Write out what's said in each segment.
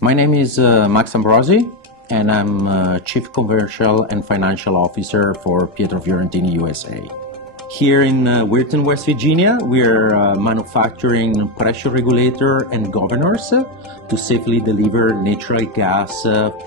My name is Max Ambrosi, and I'm Chief Commercial and Financial Officer for Pietro Fiorentini USA. Here in Weirton, West Virginia, we're manufacturing pressure regulator and governors to safely deliver natural gas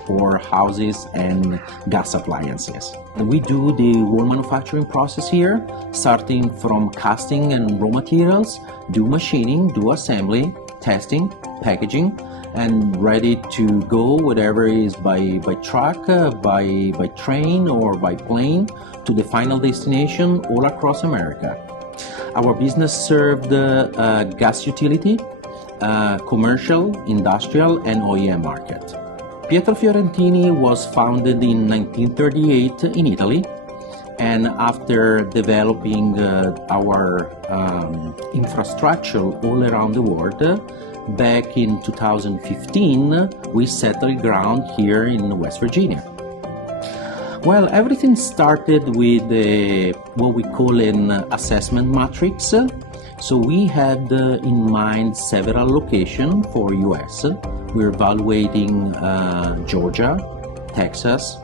for houses and gas appliances. And we do the whole manufacturing process here, starting from casting and raw materials, do machining, do assembly, testing, packaging, and ready to go, whatever is by truck, by train, or by plane to the final destination all across America. Our business served gas utility, commercial, industrial, and OEM market. Pietro Fiorentini was founded in 1938 in Italy, and after developing our infrastructure all around the world, back in 2015, we settled ground here in West Virginia. Well, everything started with what we call an assessment matrix. So we had in mind several locations for US. We're evaluating Georgia, Texas,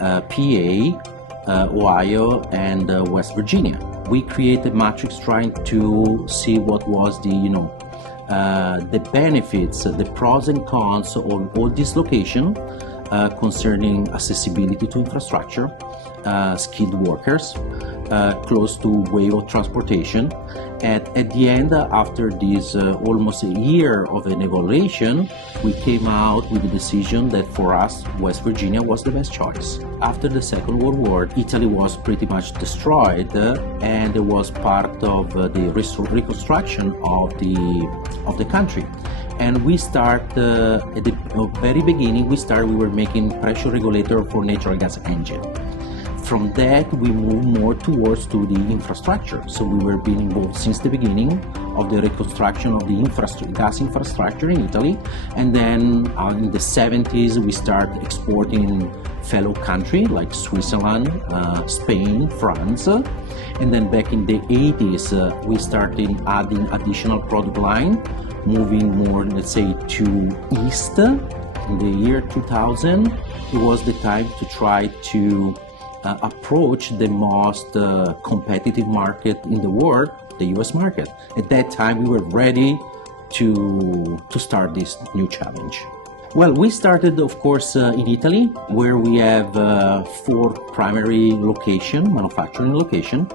PA, Ohio, and West Virginia. We created a matrix trying to see what was the benefits, the pros and cons of all these locations concerning accessibility to infrastructure, skilled workers, close to way of transportation. And at the end, after this almost a year of an evaluation, we came out with the decision that for us, West Virginia was the best choice. After the Second World War, Italy was pretty much destroyed, and it was part of the reconstruction of the country. And we start at the very beginning. We were making pressure regulator for natural gas engine. From that, we moved more towards to the infrastructure. So we were being involved since the beginning of the reconstruction of the gas infrastructure in Italy. And then in the 70s, we started exporting fellow countries like Switzerland, Spain, France. And then back in the 80s, we started adding additional product line, moving more, let's say, to east. In the year 2000, it was the time to try to approach the most competitive market in the world, the US market. At that time, we were ready to start this new challenge. Well, we started, of course, in Italy, where we have 4 primary manufacturing location.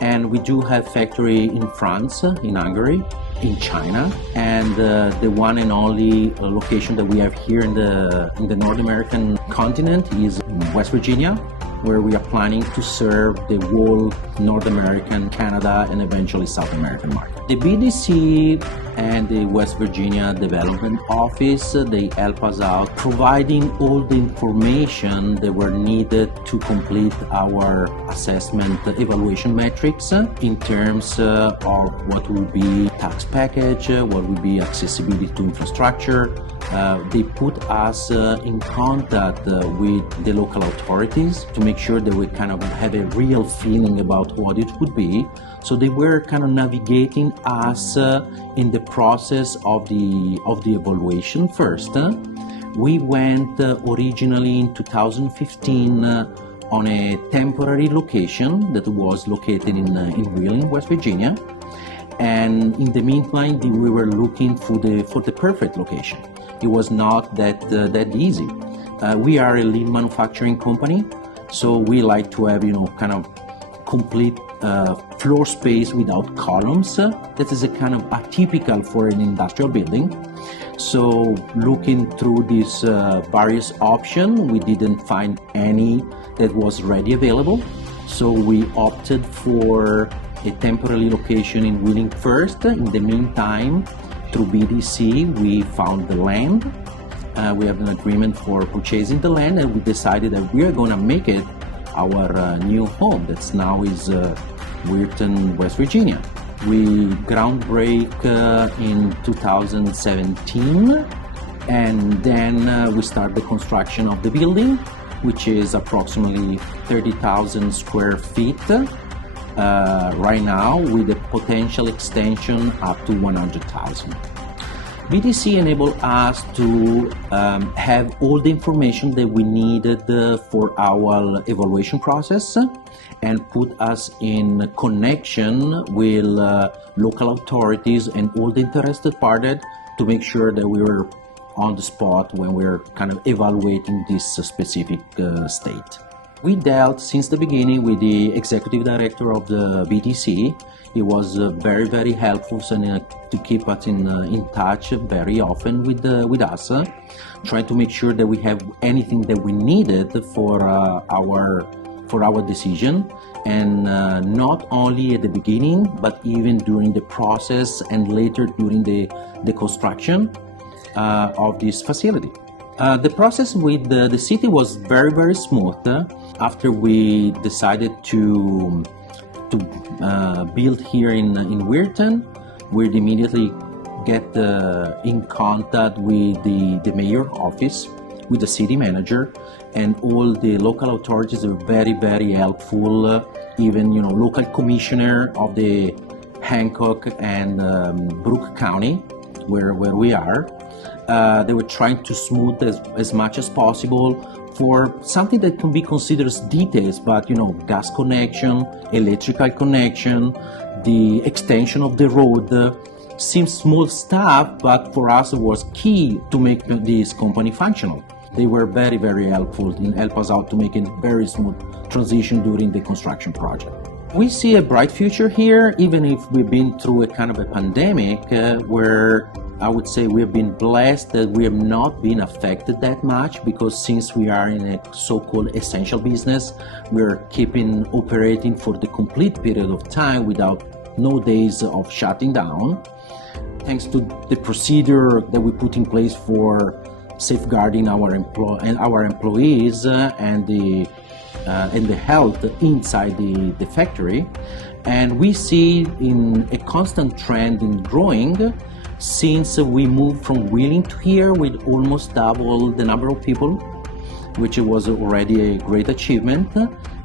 And we do have factory in France, in Hungary, in China, and the one and only location that we have here in the North American continent is West Virginia, where we are planning to serve the whole North American, Canada, and eventually South American market. The BDC and the West Virginia Development Office, they help us out providing all the information that were needed to complete our assessment evaluation metrics in terms of what will be tax package, what will be accessibility to infrastructure. They put us in contact with the local authorities to make sure that we kind of have a real feeling about what it would be. So they were kind of navigating us in the process of the evaluation first. We went originally in 2015 on a temporary location that was located in Wheeling, West Virginia. And in the meantime, we were looking for the perfect location. It was not that easy. We are a lean manufacturing company, so we like to have kind of complete floor space without columns. That is a kind of atypical for an industrial building. So looking through these various options, we didn't find any that was ready available. So we opted for a temporary location in Wheeling first. In the meantime, through BDC, we found the land. We have an agreement for purchasing the land, and we decided that we are going to make it our new home. That's now is Weirton, West Virginia. We groundbreak in 2017, and then we start the construction of the building, which is approximately 30,000 square feet. Right now, with a potential extension up to 100,000. BDC enabled us to have all the information that we needed for our evaluation process and put us in connection with local authorities and all the interested parties to make sure that we were on the spot when we're kind of evaluating this specific state. We dealt since the beginning with the executive director of the BDC. He was very, very helpful and to keep us in touch very often with us, trying to make sure that we have anything that we needed for our decision, and not only at the beginning, but even during the process and later during the construction of this facility. The process with the city was very, very smooth. After we decided to build here in Weirton, we'd immediately get in contact with the mayor office, with the city manager, and all the local authorities are very, very helpful. Even local commissioner of the Hancock and Brooke County, where we are. They were trying to smooth as much as possible for something that can be considered as details, but gas connection, electrical connection, the extension of the road seems small stuff, but for us it was key to make this company functional. They were very, very helpful and help us out to make a very smooth transition during the construction project. We see a bright future here, even if we've been through a kind of a pandemic where I would say we have been blessed that we have not been affected that much, because since we are in a so-called essential business, we're keeping operating for the complete period of time without no days of shutting down. Thanks to the procedure that we put in place for safeguarding our employees and the health inside the factory. And we see in a constant trend in growing since we moved from Wheeling to here with almost double the number of people, which was already a great achievement.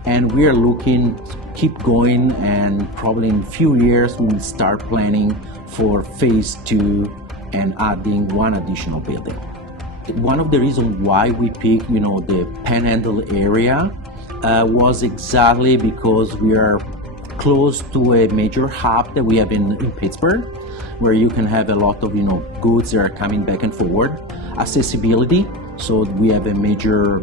And we are looking to keep going, and probably in a few years we will start planning for phase 2 and adding one additional building. One of the reasons why we picked the Panhandle area was exactly because we are close to a major hub that we have in Pittsburgh, where you can have a lot of goods that are coming back and forward. Accessibility, so we have a major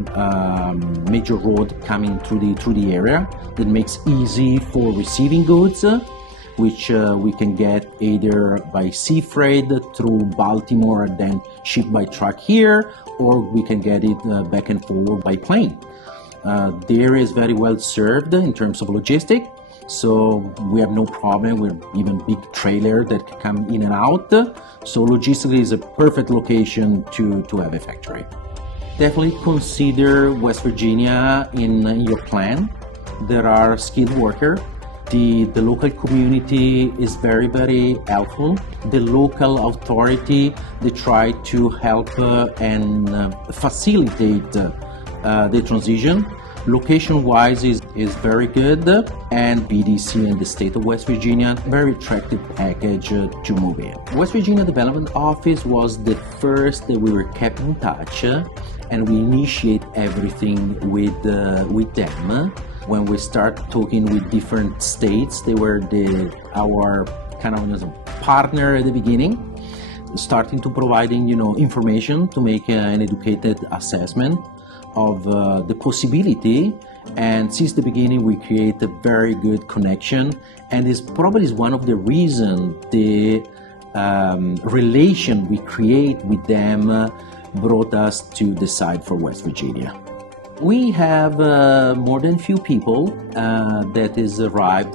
road coming through the area that makes easy for receiving goods, which we can get either by sea freight through Baltimore and then shipped by truck here, or we can get it back and forward by plane. The area is very well served in terms of logistics, so we have no problem with even big trailer that can come in and out. So logistically is a perfect location to have a factory. Definitely consider West Virginia in your plan. There are skilled workers. The local community is very, very helpful. The local authority, they try to help and facilitate the transition. Location-wise is very good, and BDC in the state of West Virginia, very attractive package to move in. West Virginia Development Office was the first that we were kept in touch, and we initiate everything with them. When we start talking with different states, they were our kind of partner at the beginning, starting to providing information to make an educated assessment of the possibility. And since the beginning we create a very good connection, and it's probably one of the reasons the relation we create with them brought us to decide for West Virginia. We have more than few people that is arrived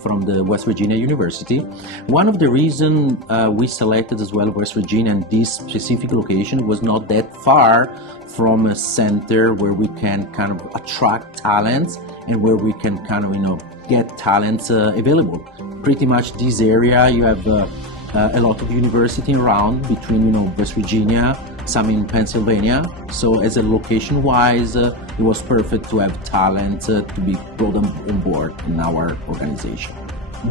from the West Virginia University. One of the reasons we selected as well West Virginia and this specific location was not that far from a center where we can kind of attract talents and where we can kind of get talents available. Pretty much this area you have a lot of university around between West Virginia, some in Pennsylvania. So as a location wise, it was perfect to have talent to be brought on board in our organization.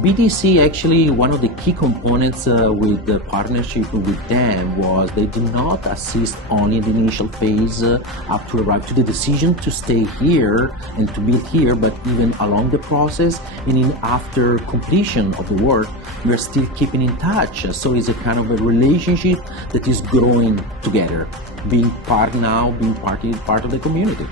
BDC actually, one of the key components with the partnership with them was they do not assist only in the initial phase up to arrive to the decision to stay here and to build here, but even along the process and in after completion of the work, we are still keeping in touch. So it's a kind of a relationship that is growing together, being part of the community.